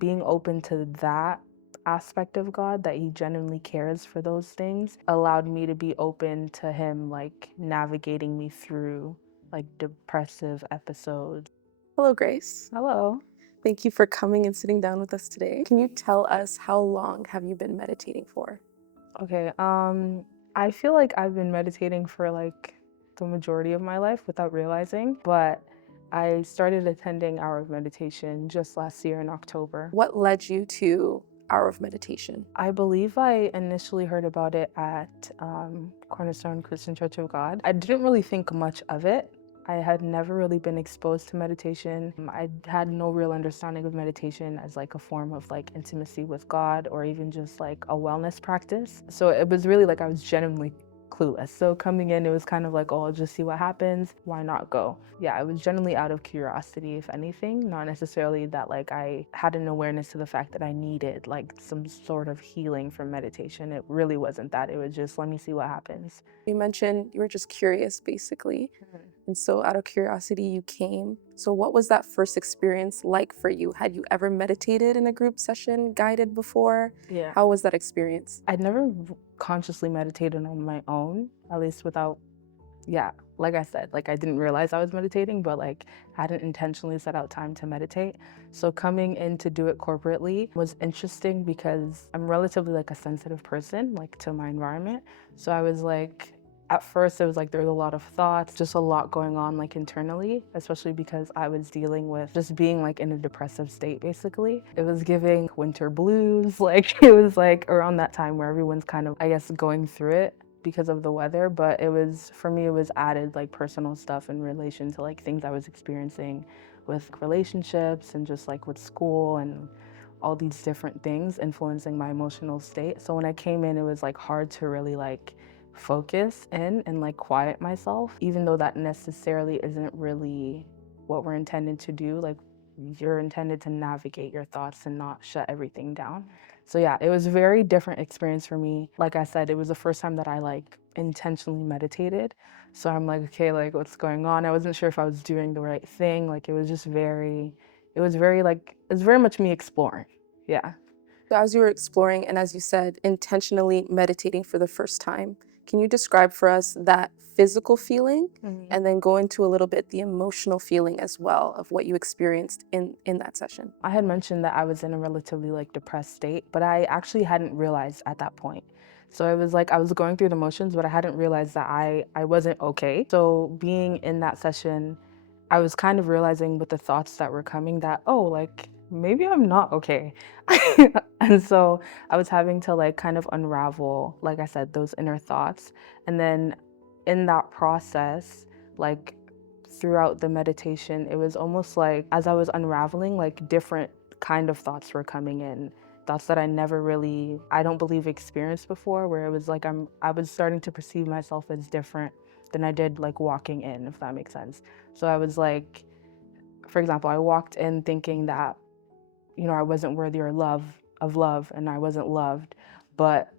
being open to that aspect of God, that he genuinely cares for those things, allowed me to be open to him like navigating me through like depressive episodes. Hello, Grace. Hello. Thank you for coming and sitting down with us today. Can you tell us how long have you been meditating for? Okay, I feel like I've been meditating for like the majority of my life without realizing, but I started attending Hour of Meditation just last year in October. What led you to Hour of Meditation? I believe I initially heard about it at Cornerstone Christian Church of God. I didn't really think much of it. I had never really been exposed to meditation. I had no real understanding of meditation as like a form of like intimacy with God or even just like a wellness practice. So it was really like I was genuinely clueless. So coming in, it was kind of like, oh, I'll just see what happens. Why not go? Yeah, it was generally out of curiosity, if anything, not necessarily that like I had an awareness to the fact that I needed like some sort of healing from meditation. It really wasn't that. It was just, let me see what happens. You mentioned you were just curious, basically. And so, out of curiosity, you came. So, what was that first experience like for you? Had you ever meditated in a group session guided before? Yeah. How was that experience? I'd never consciously meditated on my own, at least without, yeah, like I said, like I didn't realize I was meditating, but like hadn't intentionally set out time to meditate. So coming in to do it corporately was interesting because I'm relatively like a sensitive person, like to my environment. So I was like, at first it was like there was a lot of thoughts, just a lot going on like internally, especially because I was dealing with just being like in a depressive state basically. It was giving winter blues, like it was like around that time where everyone's kind of, I guess, going through it because of the weather, but it was, for me, it was added like personal stuff in relation to like things I was experiencing with relationships and just like with school and all these different things influencing my emotional state. So when I came in, it was like hard to really like focus in and like quiet myself, even though that necessarily isn't really what we're intended to do. Like you're intended to navigate your thoughts and not shut everything down. So yeah, it was a very different experience for me. Like I said, it was the first time that I like intentionally meditated. So I'm like, okay, like what's going on? I wasn't sure if I was doing the right thing. Like it was just very, it was very like, it was very much me exploring. Yeah. So, as you were exploring and as you said, intentionally meditating for the first time, can you describe for us that physical feeling and then go into a little bit the emotional feeling as well of what you experienced in that session? I had mentioned that I was in a relatively like depressed state, but I actually hadn't realized at that point. So it was like I was going through the motions, but I hadn't realized that I wasn't okay. So being in that session, I was kind of realizing with the thoughts that were coming that, oh, like maybe I'm not okay. And so I was having to like kind of unravel, like I said, those inner thoughts. And then in that process, like throughout the meditation, it was almost like as I was unraveling, like different kind of thoughts were coming in. Thoughts that I never really, I don't believe experienced before, where it was like I was starting to perceive myself as different than I did like walking in, if that makes sense. So I was like, for example, I walked in thinking that, you know, I wasn't worthy or of love and I wasn't loved. But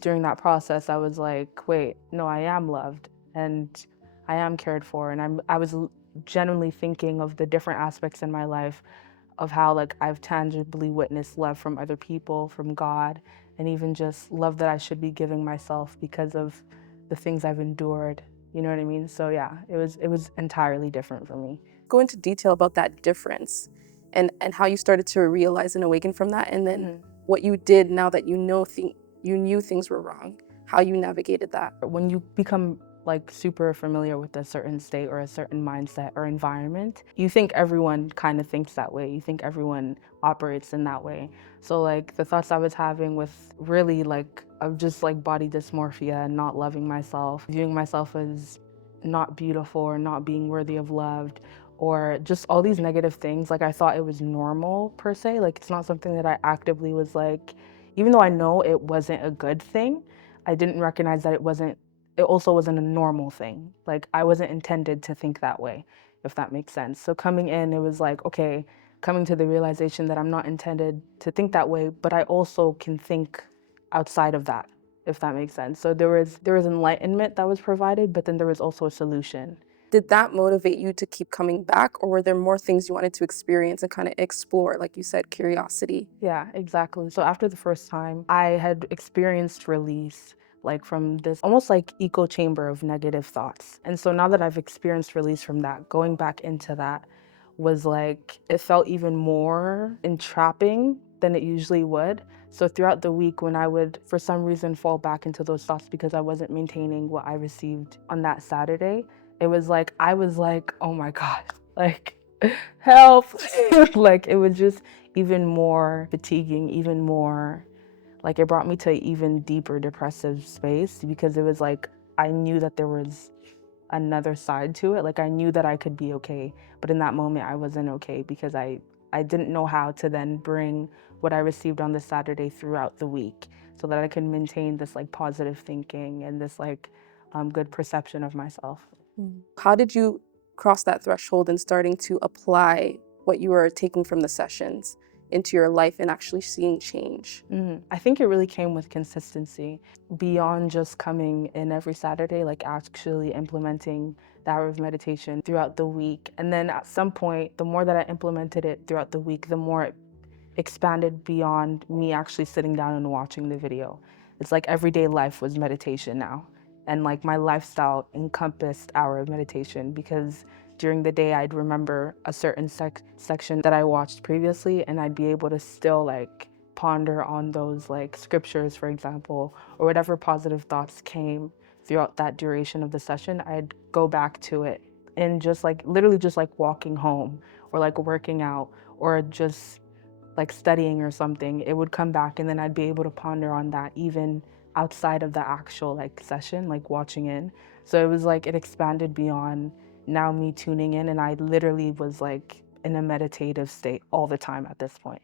during that process, I was like, wait, no, I am loved and I am cared for. And I was genuinely thinking of the different aspects in my life of how like I've tangibly witnessed love from other people, from God, and even just love that I should be giving myself because of the things I've endured. You know what I mean? So yeah, it was entirely different for me. Go into detail about that difference and how you started to realize and awaken from that, and then what you did now that you knew things were wrong, how you navigated that. When you become like super familiar with a certain state or a certain mindset or environment, you think everyone kind of thinks that way. You think everyone operates in that way. So like the thoughts I was having with really like of just like body dysmorphia and not loving myself, viewing myself as not beautiful or not being worthy of loved, or just all these negative things, like I thought it was normal per se. Like it's not something that I actively was like, even though I know it wasn't a good thing, I didn't recognize that it also wasn't a normal thing. Like I wasn't intended to think that way, if that makes sense. So coming in, it was like, okay, coming to the realization that I'm not intended to think that way, but I also can think outside of that, if that makes sense. So there was enlightenment that was provided, but then there was also a solution. Did that motivate you to keep coming back, or were there more things you wanted to experience and kind of explore, like you said, curiosity? Yeah, exactly. So after the first time, I had experienced release, like from this almost like echo chamber of negative thoughts. And so now that I've experienced release from that, going back into that was like, it felt even more entrapping than it usually would. So throughout the week, when I would, for some reason, fall back into those thoughts because I wasn't maintaining what I received on that Saturday, it was like, I was like, oh my God, like, help. Like, it was just even more fatiguing, even more like it brought me to an even deeper depressive space because it was like I knew that there was another side to it. Like I knew that I could be okay, but in that moment I wasn't okay because I didn't know how to then bring what I received on this Saturday throughout the week so that I could maintain this like positive thinking and this like good perception of myself. How did you cross that threshold in starting to apply what you were taking from the sessions into your life and actually seeing change? I think it really came with consistency beyond just coming in every Saturday, like actually implementing the hour of meditation throughout the week. And then at some point, the more that I implemented it throughout the week, the more it expanded beyond me actually sitting down and watching the video. It's like everyday life was meditation now. And like my lifestyle encompassed hour of meditation because during the day I'd remember a certain section that I watched previously and I'd be able to still like ponder on those like scriptures, for example, or whatever positive thoughts came throughout that duration of the session, I'd go back to it and just like literally just like walking home or like working out or just like studying or something, it would come back and then I'd be able to ponder on that even outside of the actual like session, like watching in. So it was like it expanded beyond now me tuning in and I literally was like in a meditative state all the time at this point.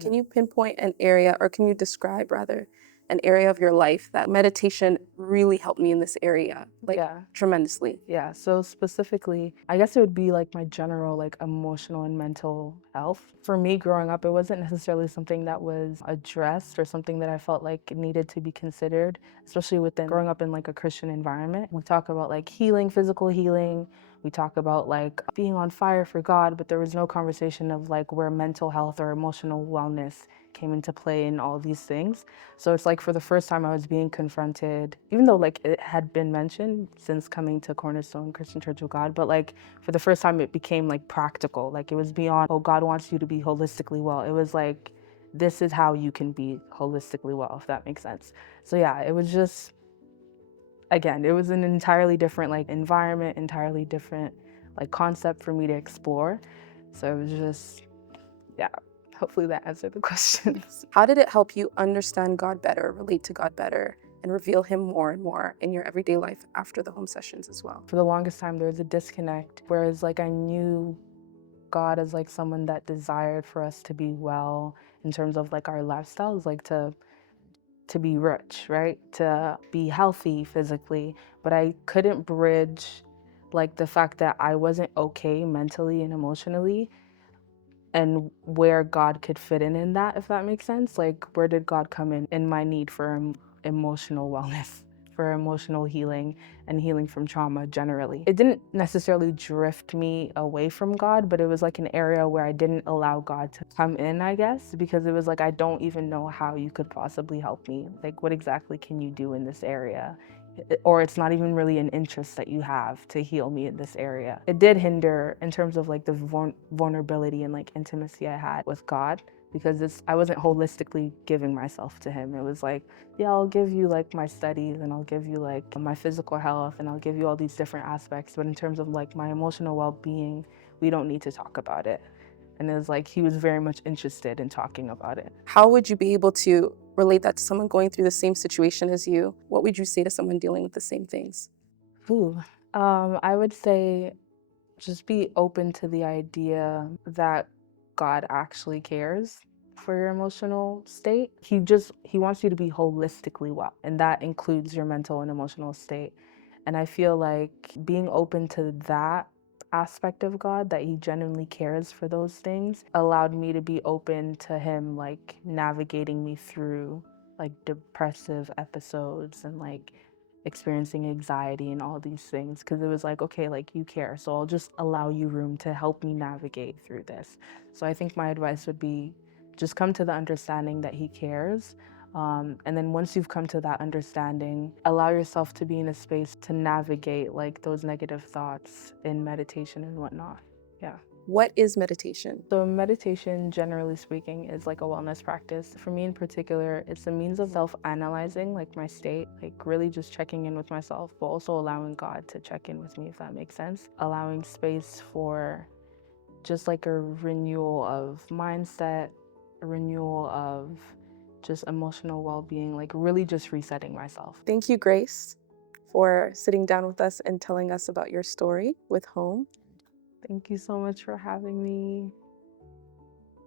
Can Mhm. you pinpoint an area, or can you describe rather, an area of your life that meditation really helped me in this area, like Yeah. tremendously? Yeah, so specifically, I guess it would be like my general like emotional and mental health. For me growing up, it wasn't necessarily something that was addressed or something that I felt like needed to be considered, especially within growing up in like a Christian environment. We talk about like healing, physical healing. We talk about like being on fire for God, but there was no conversation of like where mental health or emotional wellness came into play in all these things. So it's like for the first time I was being confronted, even though like it had been mentioned since coming to Cornerstone Christian Church of God, but like for the first time it became like practical. Like it was beyond, oh, God wants you to be holistically well. It was like, this is how you can be holistically well, if that makes sense. So yeah, it was just, again, it was an entirely different like environment, entirely different like concept for me to explore. So it was just, yeah, hopefully that answered the question. How did it help you understand God better, relate to God better, and reveal Him more and more in your everyday life after the home sessions as well? For the longest time, there was a disconnect, whereas like I knew God as like someone that desired for us to be well in terms of like our lifestyles, like to be rich, right? To be healthy physically, but I couldn't bridge like the fact that I wasn't okay mentally and emotionally and where God could fit in that, if that makes sense. Like, where did God come in my need for emotional wellness, for emotional healing and healing from trauma generally? It didn't necessarily drift me away from God, but it was like an area where I didn't allow God to come in, I guess, because it was like, I don't even know how you could possibly help me. Like, what exactly can you do in this area? Or it's not even really an interest that you have to heal me in this area. It did hinder in terms of like the vulnerability and like intimacy I had with God because I wasn't holistically giving myself to him. It was like, yeah, I'll give you like my studies and I'll give you like my physical health and I'll give you all these different aspects. But in terms of like my emotional well-being, we don't need to talk about it. And it was like, he was very much interested in talking about it. How would you be able to relate that to someone going through the same situation as you? What would you say to someone dealing with the same things? Ooh, I would say just be open to the idea that God actually cares for your emotional state. He wants you to be holistically well, and that includes your mental and emotional state. And I feel like being open to that aspect of God, that he genuinely cares for those things, allowed me to be open to him like navigating me through like depressive episodes and like experiencing anxiety and all these things, because it was like, okay, like you care, so I'll just allow you room to help me navigate through this. So I think my advice would be just come to the understanding that he cares. And then once you've come to that understanding, allow yourself to be in a space to navigate like those negative thoughts in meditation and whatnot. Yeah. What is meditation? So meditation, generally speaking, is like a wellness practice. For me in particular, it's a means of self-analyzing like my state, like really just checking in with myself, but also allowing God to check in with me, if that makes sense. Allowing space for just like a renewal of mindset, a renewal of just emotional well-being, like really just resetting myself. Thank you, Grace, for sitting down with us and telling us about your story with home. Thank you so much for having me.